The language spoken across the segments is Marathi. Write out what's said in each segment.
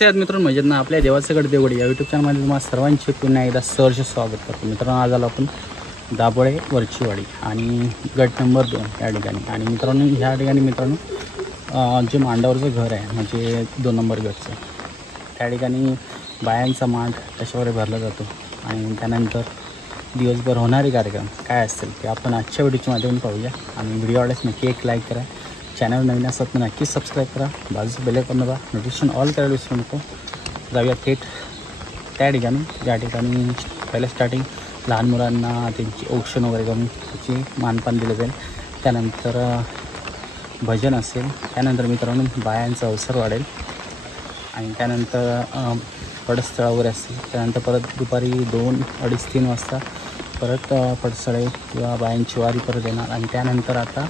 कसे आहात मित्रांनो? मजेत ना? आपल्या देवाचं गड देवगडी या यूट्यूब चॅनलमध्ये तुम्हाला सर्वांचे पुन्हा एकदा सहर्ष स्वागत करतो. मित्रांनो, आज आलो आपण दाभोळे वरचीवाडी आणि गट नंबर 2 या ठिकाणी. आणि मित्रांनो, ह्या ठिकाणी मित्रांनो जे मांडावरचं घर आहे म्हणजे 2 नंबर गटचं, त्या ठिकाणी बायांचा मांड कशावर भरला जातो आणि त्यानंतर दिवसभर होणारे कार्यक्रम काय असतील ते आपण आजच्या व्हिडिओच्या माध्यमातून पाहूया. आणि व्हिडिओ आवडल्यास नक्की एक लाईक करा, चॅनल नवीन असतात तर नक्कीच सबस्क्राईब करा, बाजूचं बेल आयकॉन दाबा, नोटिफिकेशन ऑल करायला विसरू नको. जाऊया थेट त्या ठिकाणी ज्या ठिकाणी पहिलं स्टार्टिंग लहान मुलांना त्यांची औक्षण वगैरे करून त्याची मानपान दिलं जाईल. त्यानंतर भजन असेल, त्यानंतर मित्रांनो बायांचा अवसर वाढेल आणि त्यानंतर पडस्थळ वगैरे असतील. त्यानंतर परत दुपारी 2, 2:30, 3 वाजता परत पडस्थळे किंवा बायांची वारी परत येणार. आणि त्यानंतर आता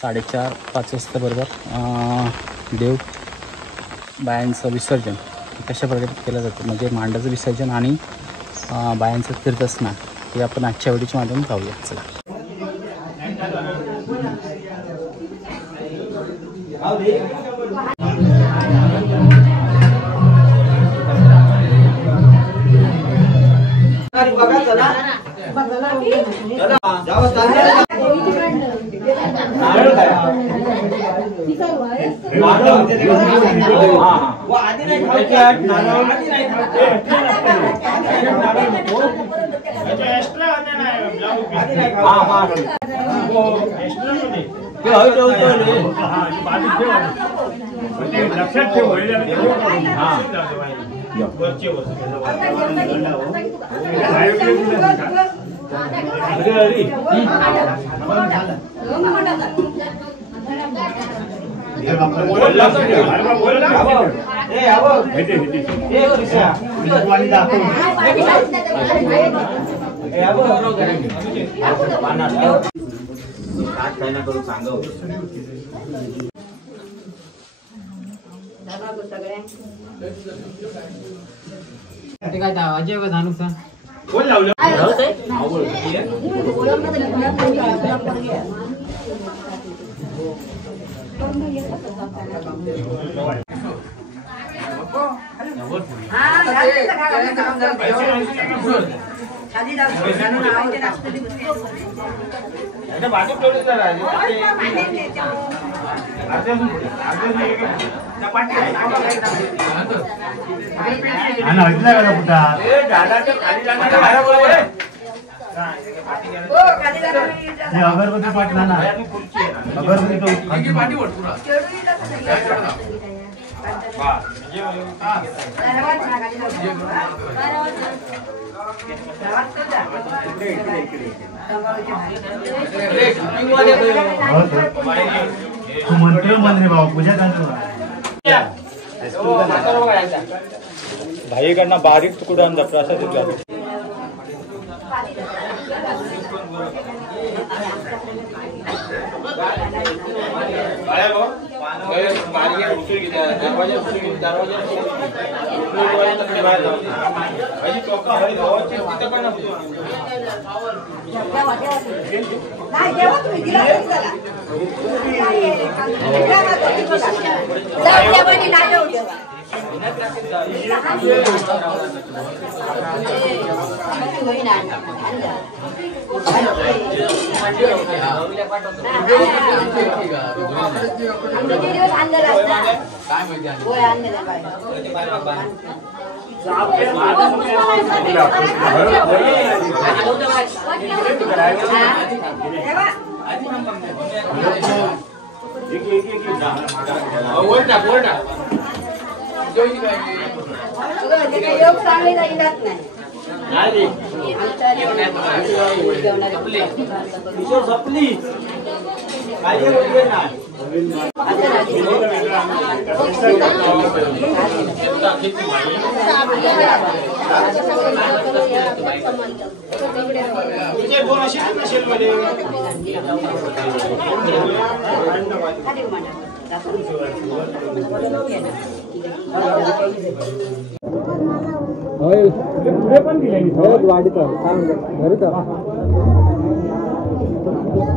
4:30, 5 वाजता बरोबर देव बायांचं विसर्जन कशा प्रकारे केलं जातं म्हणजे मांडाचं विसर्जन आणि बायांचं तीर्थस्नान हे आपण आजच्या व्हिडिओच्या माध्यमातून पाहूया. चला. अगरबत्ती पाठला ना, अगरबत्ती पाठी तू म्हणतोय मन रे बाबा, पूजा करतो भाईकडनं बारीक तुकडा आणला प्रसाद दिला.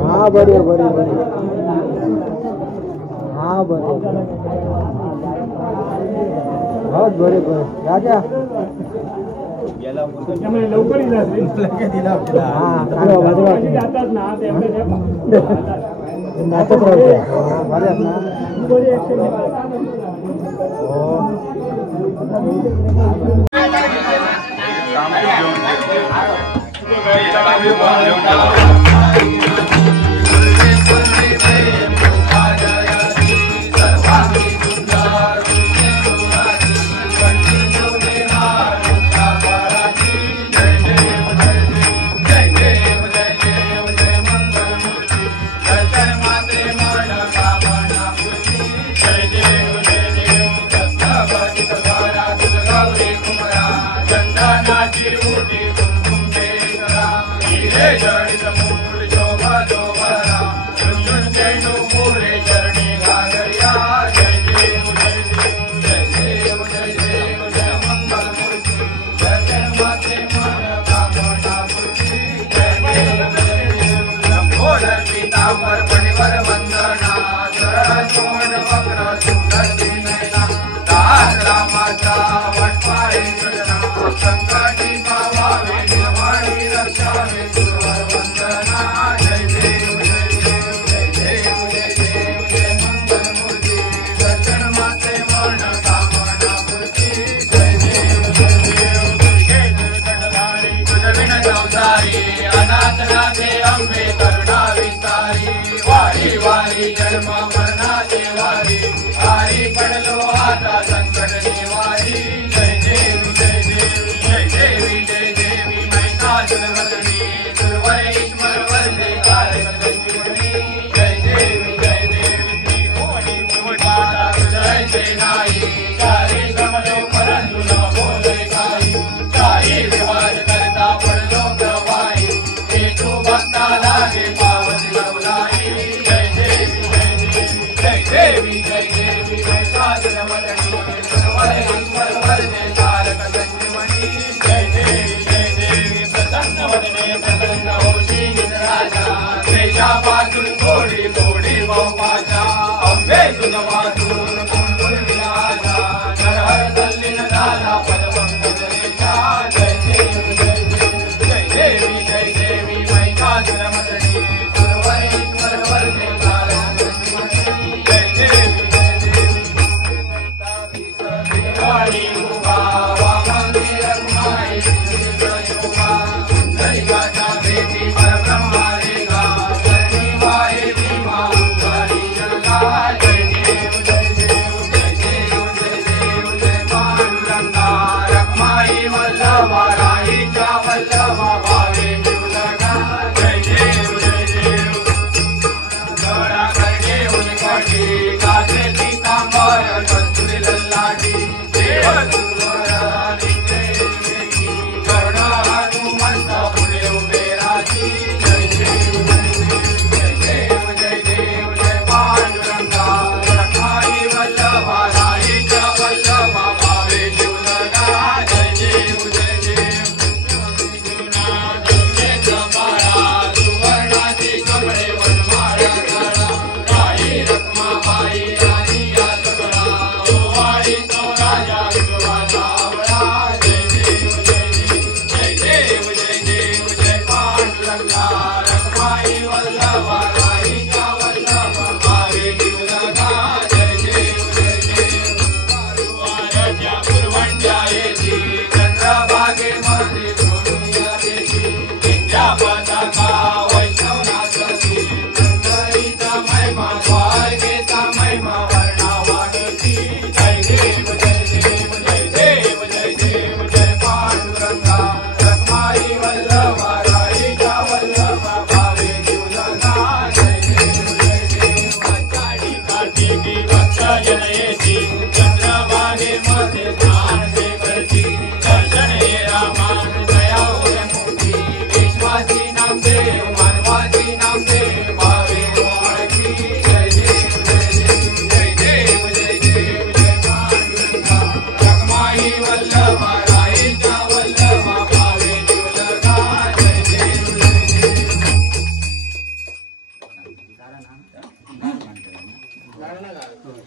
हाँ बढ़िया बढ़िया बढ़िया हाँ बढ़िया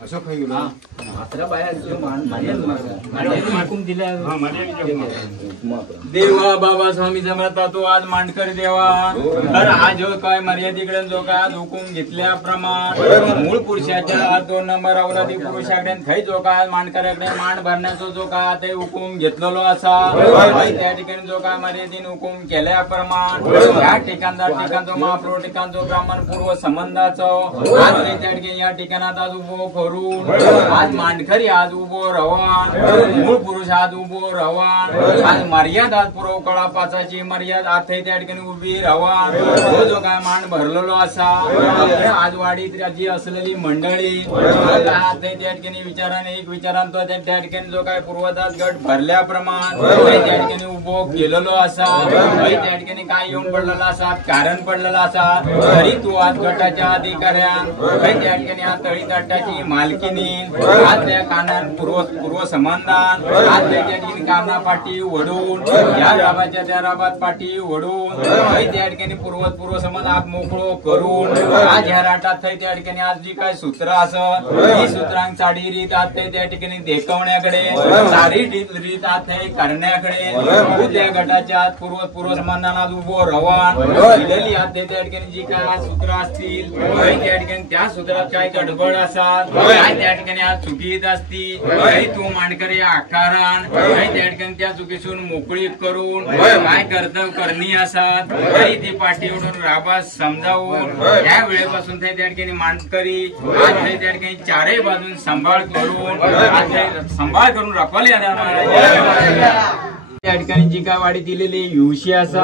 असं खाई गेलो देवा बाबा स्वामी जमता तो आज मांडकर देवा तर आज जो काय मर्यादिकडे जो काय आज हुकूम घेतल्याप्रमाणे मूळ पुरुषाच्या 2 नंबर अवराधी पुरुषाकडे थंय जो काय मांडकराकडे मांड भरण्याचा जो काय ते हुकूम घेतलेलो असा त्या ठिकाणी जो काय मर्यादीन हुकूम केल्याप्रमाणे या ठिकाणचो महाप्रभू ठिकाणचो ब्राह्मण पूर्व संबंधाचो आज त्या ठिकाणी या ठिकाणात आज उभो करून आज मांडकरी आज उभो रवान मूळ पुरुष आज उभो रवान आज मर्यादा पुरव कळा पाचाची मर्यादा आता त्या ठिकाणी उभी रवान जो काय मान भरलेलो असा आज वाडीत जी असलेली मंडळी त्या ठिकाणी विचाराने एक विचारांतो त्या ठिकाणी जो काय पूर्वजात गट भरल्याप्रमाणे त्या ठिकाणी उभो केलेलो असा त्या ठिकाणी काय येऊन पडलेला असा कारण पडलेला असा तरी तू आज गटाच्या अधिकाऱ्यां त्या ठिकाणी आज तळी गटाची मालकीनी आज त्या कानान पूर्व संबंधान आज त्या ठिकाणी कामना पाठी वडून या राबाच्या त्या राबात पाठी वडून त्या ठिकाणी पूर्व संबंध आप मोकळो करून आज ह्या राटात त्या ठिकाणी आज जी काय सूत्र असत ही सूत्रांक साडी रीत आज त्या ठिकाणी देखवण्याकडे सारी रीत आज करण्याकडे त्या गटाच्या पूर्व संबंधांना उभो रवान दिलेली आज त्या ठिकाणी जी काय सूत्र असतील त्या ठिकाणी त्या सूत्रात काय गडबड असतात काय त्या ठिकाणी आज चुकीत असती तू मांडकरी आकारान त्या ठिकाणी त्या चुकीसून मोकळी करून काय कर्तव्य करणी असतात तरी ती पाठी ओढून राबास समजावून या वेळेपासून त्या ठिकाणी मांडकरी आज त्या ठिकाणी चारही बाजून सांभाळ करून राखवाले त्या ठिकाणी जी काय वाडी दिलेली युशी असा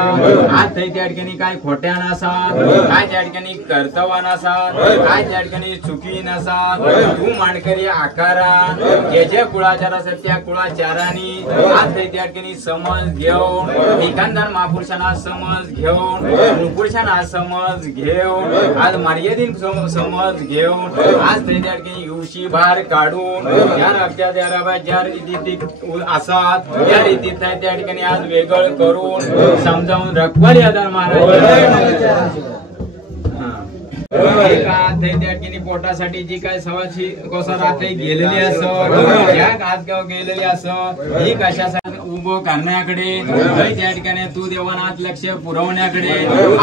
आज त्या ठिकाणी काय खोट्यान असात काय त्या ठिकाणी कर्तव्यान असात काय त्या ठिकाणी चुकी नसात तू मांडकरी आकारान जे जे कुळाचार असत त्या कुळाचारांनी आज त्या ठिकाणी समज घेऊन ठिकाणदार महापुरुषांना समज घेऊन पुरुषांना समज घेऊन आज मर्यादित समज घेऊन आज त्या ठिकाणी युशी बाहेर काढून या राबच्या त्या राबात ज्या रीतीत असतात त्या रीतीत त्या ठिकाणी आज वेगळं करून समजावून रखवाली आधार महाराज त्या ठिकाणी पोटासाठी जी काय सवाशी कोसार आता गेलेली असत या गाजगाव गेलेली असत ही कशासाठी उभो करण्याकडे त्या ठिकाणी तू देवानात लक्ष पुरवण्याकडे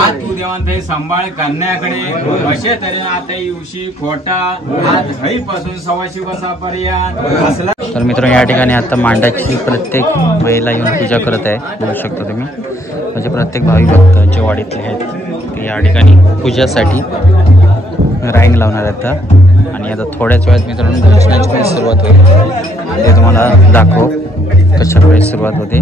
आज तू देवान सांभाळ करण्याकडे अशा तऱ्हेने आता युशी खोटा आज हई पासून सवाशी बसापर्यंत असला. तर मित्रांनो या ठिकाणी आता मांडाची प्रत्येक महिला येऊन पूजा करत आहे बघू शकता तुम्ही म्हणजे प्रत्येक भावी भक्त जे वाडीतले आहेत ते या ठिकाणी पूजासाठी रांग लावणार आहेत आणि आता थोड्याच वेळात मित्रांनो भजनाची पण सुरुवात होईल ते तुम्हाला दाखव कशा प्रकारे सुरुवात होते.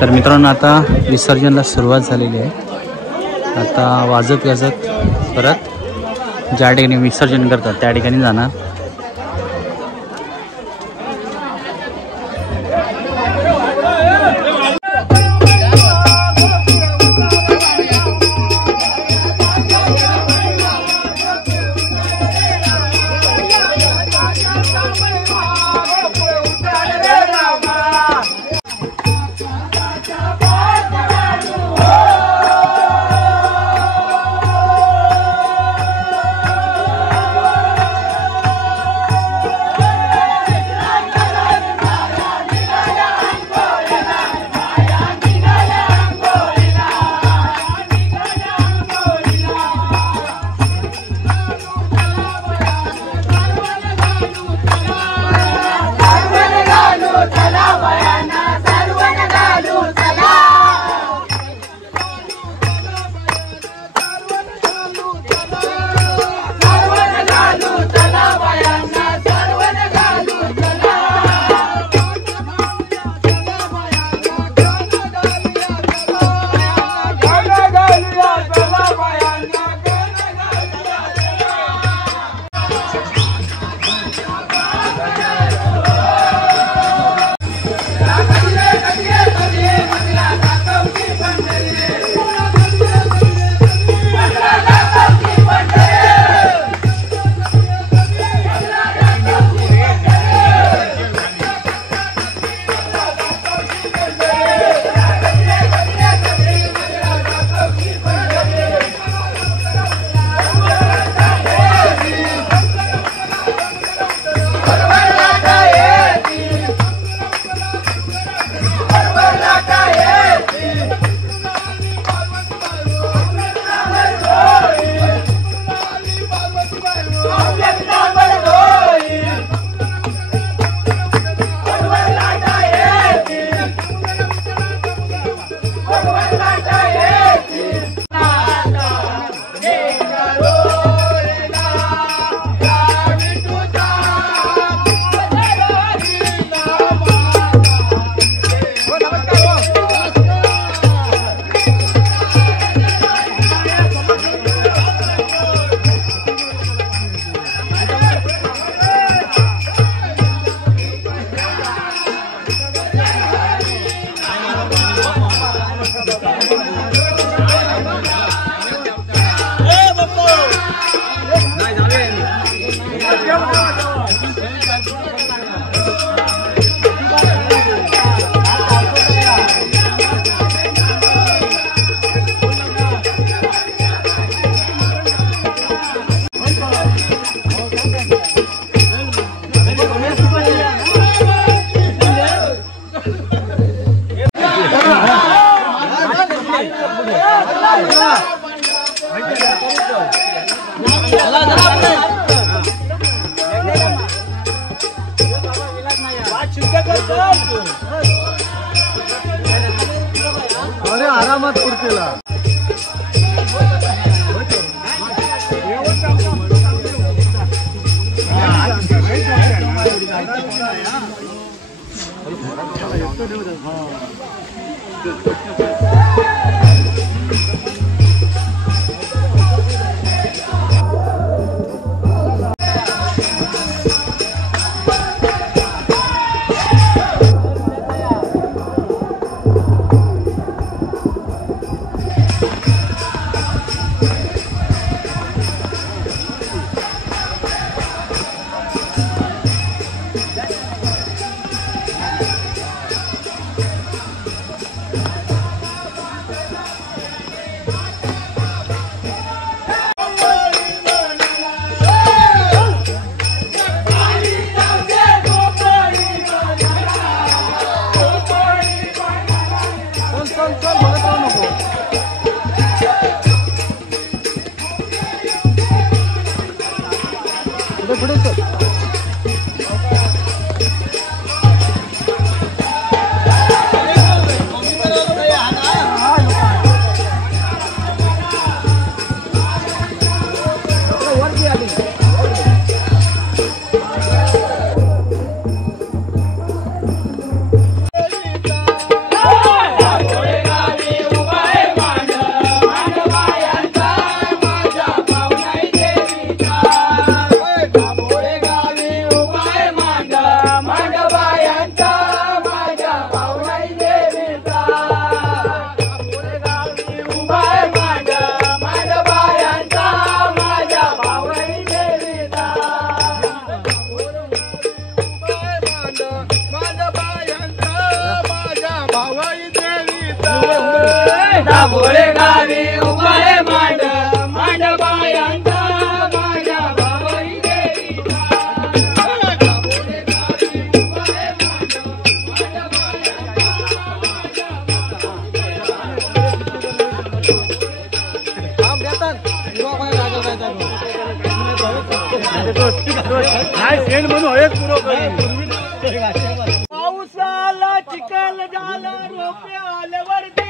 तर मित्रांनो आता विसर्जनला सुरुवात झालेली आहे. आता वाजत गाजत परत ज्या ठिकाणी विसर्जन करतात त्या ठिकाणी जाणार. अरे आरामात पुरतेला दाभोळे गावी उभाय मांड मांड बायांचा माझ्या भावाई देवीचा दाभोळे गावी उभाय मांड मांड बायांचा पावसाला चिखल झाला रोपे आल्यावरती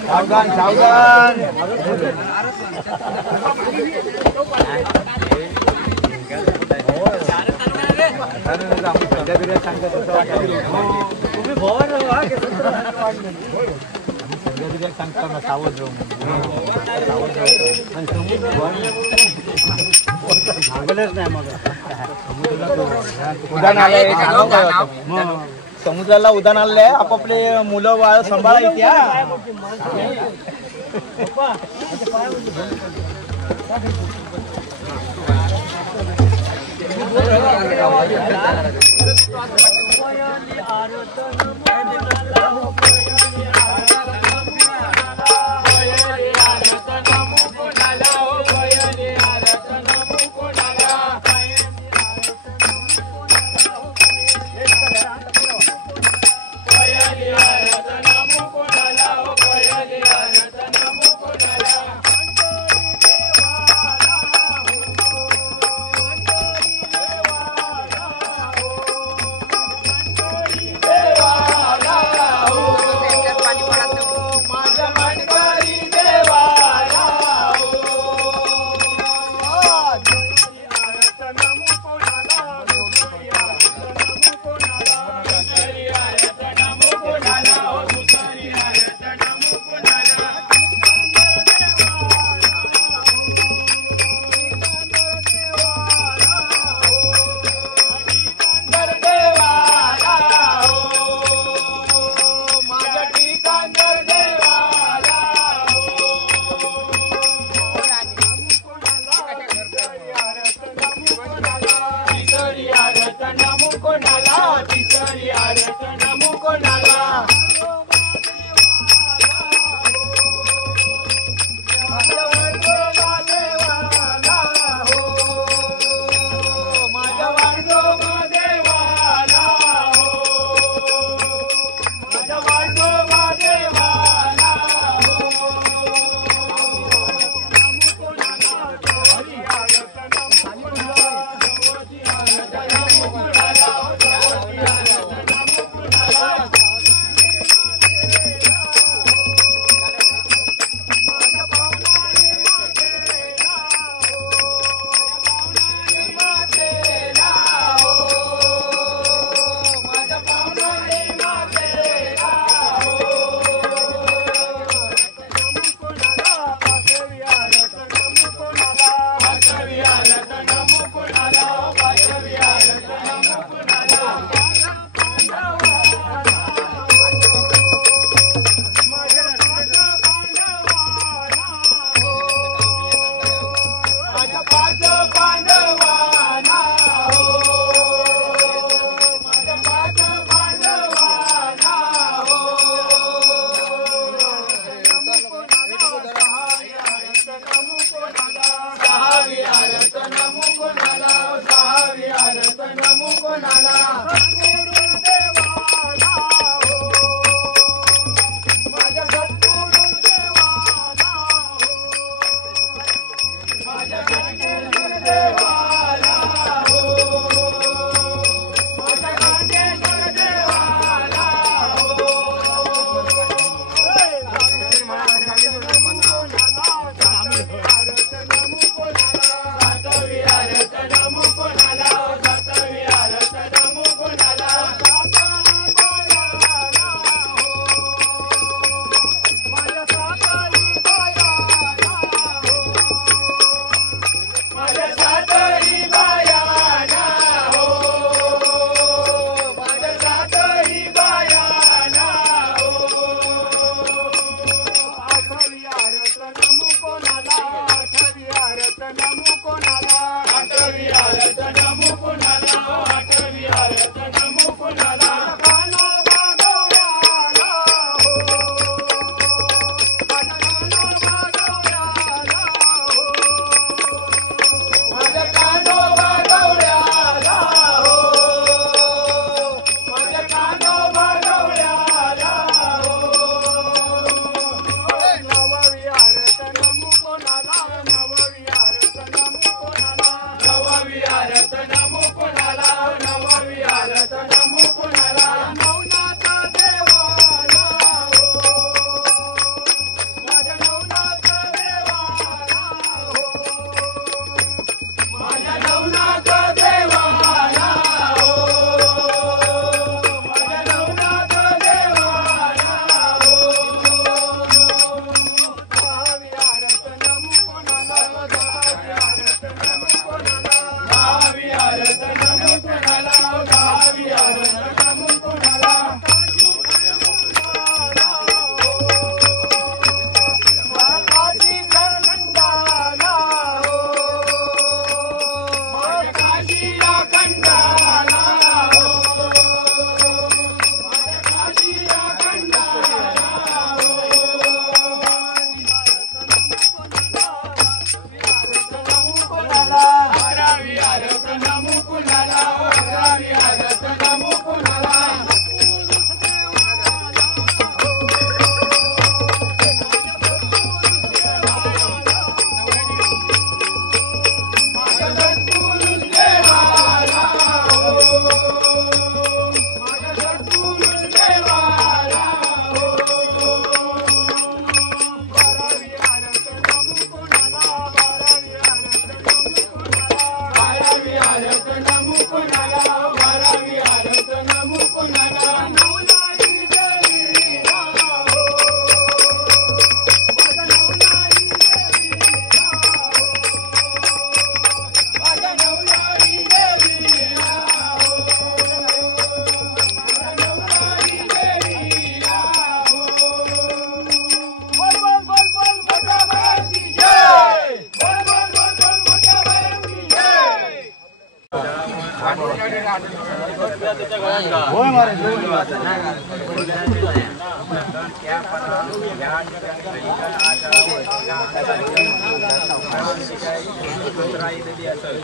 सावधान सावधान उदान आलंय समुद्राला उदान आलंय आपापले मुलं बाळ सांभाळायची देवा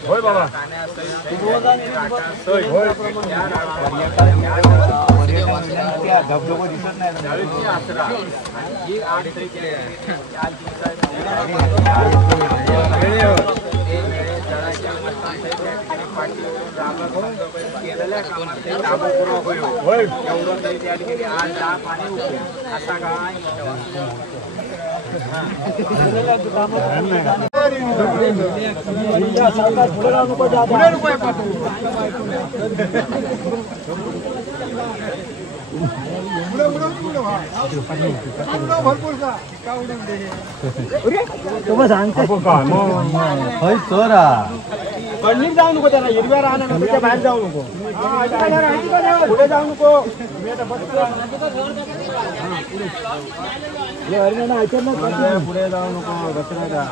होय बाबा धबधबा दिसत कणीक जाऊ नको त्याला हिरव्या राहणार त्याच्या बाहेर जाऊ नको पुढे जाऊ नको पुढे जाऊ नको दसऱ्याला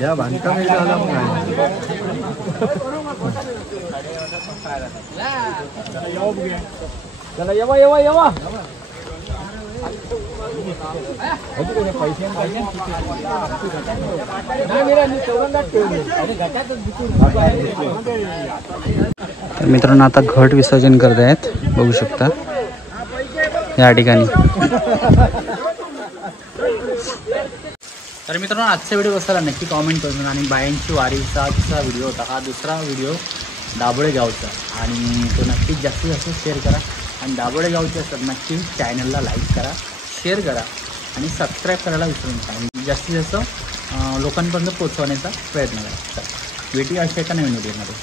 या बांधकाम चला येवा येवा येवा तर मित्रांनो आता घट विसर्जन करत आहेत, बघू शकता या ठिकाणी. तर मित्रांनो आजचा व्हिडिओ कसा आला नक्की कॉमेंट करून. आणि बायांची वारीचा आजचा व्हिडिओ होता, हा दुसरा व्हिडिओ दाभोळे गावचा, आणि तो नक्कीच जास्तीत जास्त शेअर करा. आणि दाभोळे गावचे असतात नक्की चॅनलला लाईक करा, शेअर करा आणि सबस्क्राईब करायला विसरू नका. आणि जास्तीत जास्त लोकांपर्यंत पोहोचवण्याचा प्रयत्न करा. भेटूया अशा एका नवीन व्हिडिओमध्ये.